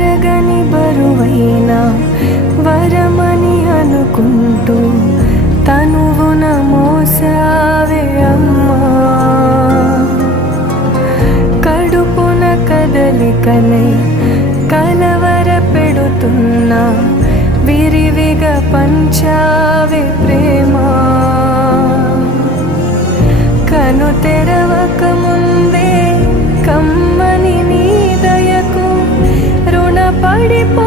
తరగని బరువైన వరమని అనుకుంటూ తనువున మోసావే అమ్మా. కడుపున కదలికనై కలవర పెడుతున్నా విరివిగా పంచావే ప్రేమ. కను తెరవక ముందే కమ్మని నీ దయకు రుణపడిపో